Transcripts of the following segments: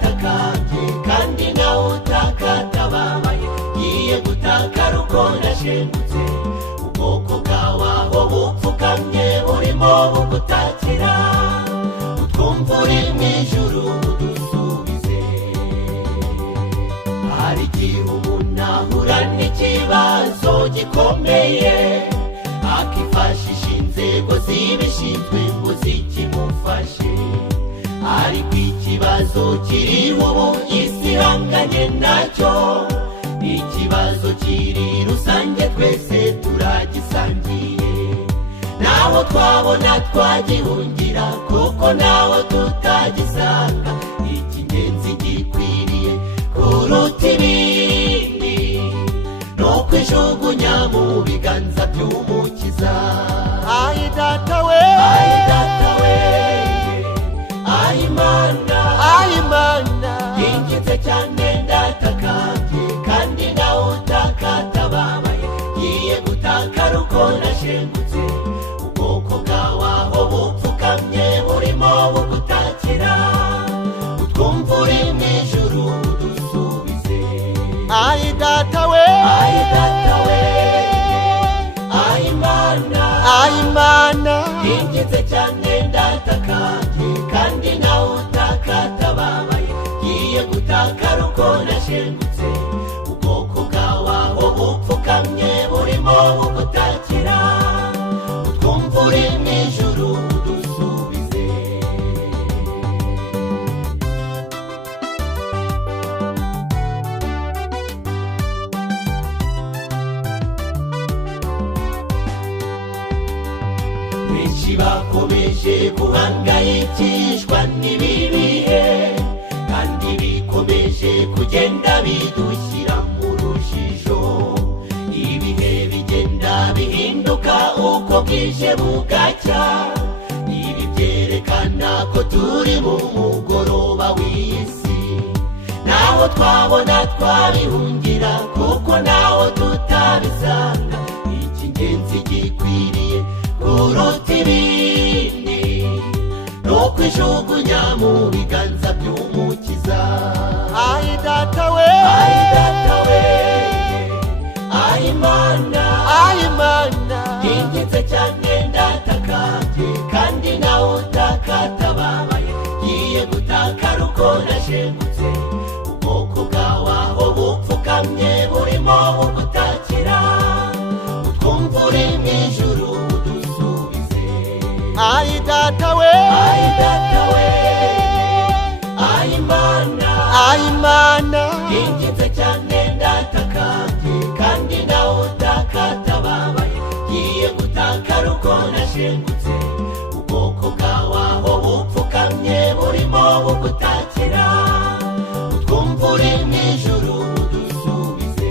ndatakambye kandi nawe utakatababaye ngiye gutakara uko nashengutse ubwoko bwawe aho bupfukamye burimo bugutakira utwumva uri mw'ijuru udusubize hari igihe umuntu ahura n'ikibazo gikomeye akifashisha inzego zibishinzwe ngo zikimufashe ariko ikibazo kiriho ubu isi ihanganye nacyo ikibazo kiri rusange twese turagisangiye naho twabona twagihungira kuko naho tutagisanga ikingenzi gikwiriye kuruta ibindi nuko ijugunya mu biganza by'umukiza ayi data we ayimana yinginze cyane ndatakambye kandi nawe utakatababaye ngiye gutakara uko nashengutse ubwoko bwawe aho bupfukamye burimo bugutakira utwumva uri mw'ijuru udusubize ayi data we ayimana yinginze cyane ndatakambye kandi nawe utakatababaye ngiye gutakara uko nashengutse ubwoko bwawe aho bupfukamye burimo bugutakira utwumva uri mw'ijuru udusubize benshi bakomeje guhangayikishwa n'ibibihe kandi bikomeje kugenda bidushyira mu rujijo ibihe bigenda bihinduka uko bwije bugacya ibi byerekana ko turi mu mugoroba w'isi naho twabona twabihungira kuko naho tutabisanga ikingenzi gikwiriye kuruta ibindi nuko ijugunya mu biganza by'umukiza ayi data we ayimana yinginze cyane ndatakambye kandi nawe utakatababaye ngiye gutakara uko nashengutse ubwoko bwawe aho bupfukamye burimo bugutakira utwumva uri mw'ijuru udusubize ayi data we ayimana yinginze cyane ndatakambye kandi nawe utakatababaye ngiye gutakara uko nashengutse ubwoko bwawe aho bupfukamye burimo bugutakira utwumva uri mw'ijuru udusubize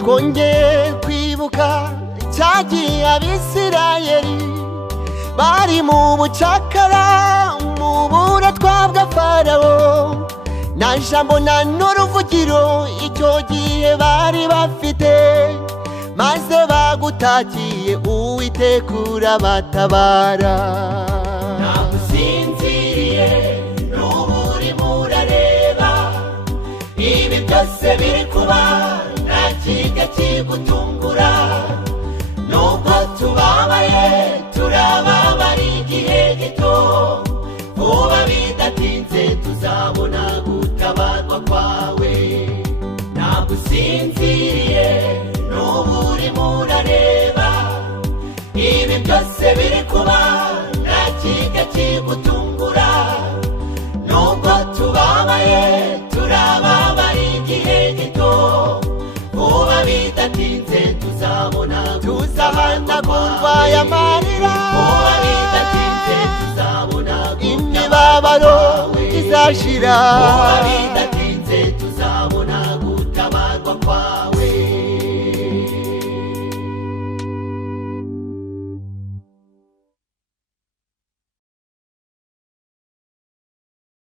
twongeye kwibuka cyagiye abisirayeli bari mu bucakara mu buretwa bwa farawo nta jambo nta n'uruvugiro icyo gihe bari bafite maze bagutakiye uwiteka urabatabara ntabwo usinziriye n'ubu urimo urareba ibi byose biri kuba kijya kigutungura nubwo tubabaye turababara igihe gito vuba bidatinze tuzabona gutabarwa kwawe ntabwo usinziriye n'ubu urimo urareba ibi byose biri kuba nta kijya kigutungura nubwo tubabaye turababara igihe gito vuba bidatinze tuzahanagurwa y'amarira vuba bidatinze tuzabona imibabaro izashira